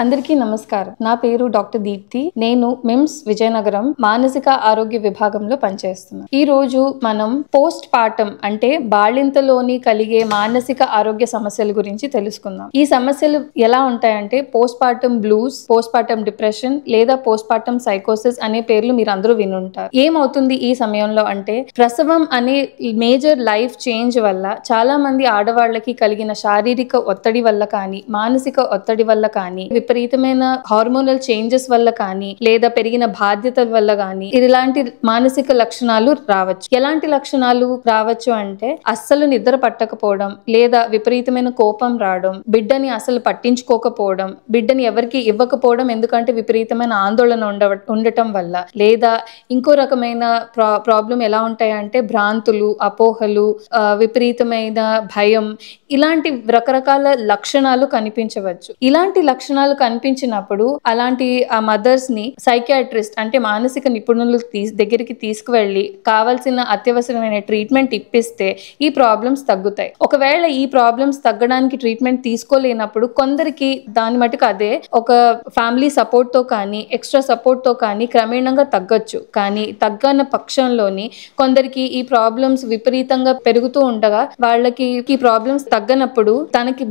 అందరికీ నమస్కారం. నా పేరు డాక్టర్ దీప్తి. నేను మిమ్స్ విజయనగరం మానసిక ఆరోగ్య విభాగంలో పనిచేస్తున్నాను. ఈ రోజు మనం పోస్ట్ పార్టం అంటే బాలింతలోని కలిగే మానసిక ఆరోగ్య సమస్యల గురించి తెలుసుకుందాం. ఈ సమస్యలు ఎలా ఉంటాయంటే post partum blues, post partum depression లేదా పోస్ట్ పార్టం సైకోసిస్ అనే పేర్లు మీరు అందరూ వినుంటారు. ఏమవుతుంది ఈ సమయంలో అంటే ప్రసవం అనే మేజర్ లైఫ్ చేంజ్ వల్ల చాలా మంది ఆడవాళ్ళకి కలిగిన శారీరక ఒత్తిడి వల్ల కానీ మానసిక ఒత్తిడి వల్ల కానీ విపరీతమైన హార్మోనల్ చేంజెస్ వల్ల కానీ లేదా పెరిగిన బాధ్యతల వల్ల కానీ ఇలాంటి మానసిక లక్షణాలు రావచ్చు. ఎలాంటి లక్షణాలు రావచ్చు అంటే అస్సలు నిద్ర పట్టకపోవడం లేదా విపరీతమైన కోపం రావడం, బిడ్డని అసలు పట్టించుకోకపోవడం, బిడ్డని ఎవరికి ఇవ్వకపోవడం ఎందుకంటే విపరీతమైన ఆందోళన ఉండటం వల్ల, లేదా ఇంకో రకమైన ప్రాబ్లం ఎలా ఉంటాయంటే భ్రాంతులు, అపోహలు, విపరీతమైన భయం, ఇలాంటి రకరకాల లక్షణాలు కనిపించవచ్చు. ఇలాంటి లక్షణాలు కనిపించినప్పుడు అలాంటి ఆ మదర్స్ ని సైకియాట్రిస్ట్ అంటే మానసిక నిపుణులు దగ్గరికి తీసుకువెళ్ళి కావాల్సిన అత్యవసరమైన ట్రీట్మెంట్ ఇప్పిస్తే ఈ ప్రాబ్లమ్స్ తగ్గుతాయి. ఒకవేళ ఈ ప్రాబ్లమ్స్ తగ్గడానికి ట్రీట్మెంట్ తీసుకోలేనప్పుడు కొందరికి దాని మటుకు అదే ఒక ఫ్యామిలీ సపోర్ట్ తో కానీ ఎక్స్ట్రా సపోర్ట్ తో కానీ క్రమేణంగా తగ్గొచ్చు. కానీ తగ్గని పక్షంలోని కొందరికి ఈ ప్రాబ్లమ్స్ విపరీతంగా పెరుగుతూ ఉండగా వాళ్ళకి ఈ ప్రాబ్లమ్స్ తగ్గనప్పుడు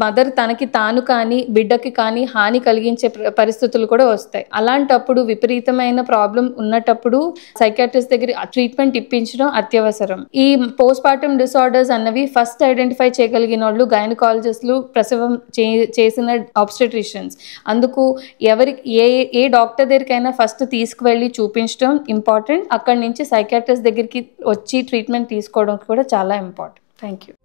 మదర్ తనకి తాను కానీ బిడ్డకి కానీ హాని కలిగించే పరిస్థితులు కూడా వస్తాయి. అలాంటప్పుడు విపరీతమైన ప్రాబ్లం ఉన్నటప్పుడు సైకియాట్రిస్ట్ దగ్గర ట్రీట్మెంట్ ఇప్పించడం అత్యవసరం. ఈ పోస్ట్ పార్టం డిసార్డర్స్ అన్నవి ఫస్ట్ ఐడెంటిఫై చేయగలిగిన వాళ్ళు గైనకాలజిస్టులు, ప్రసవం చేసిన ఆబ్స్టెట్రిషియన్స్. అందుకు ఏ డాక్టర్ దగ్గరికైనా ఫస్ట్ తీసుకువెళ్ళి చూపించడం ఇంపార్టెంట్. అక్కడి నుంచి సైకియాట్రిస్ట్ దగ్గరికి వచ్చి ట్రీట్మెంట్ తీసుకోవడం కూడా చాలా ఇంపార్టెంట్. Thank you.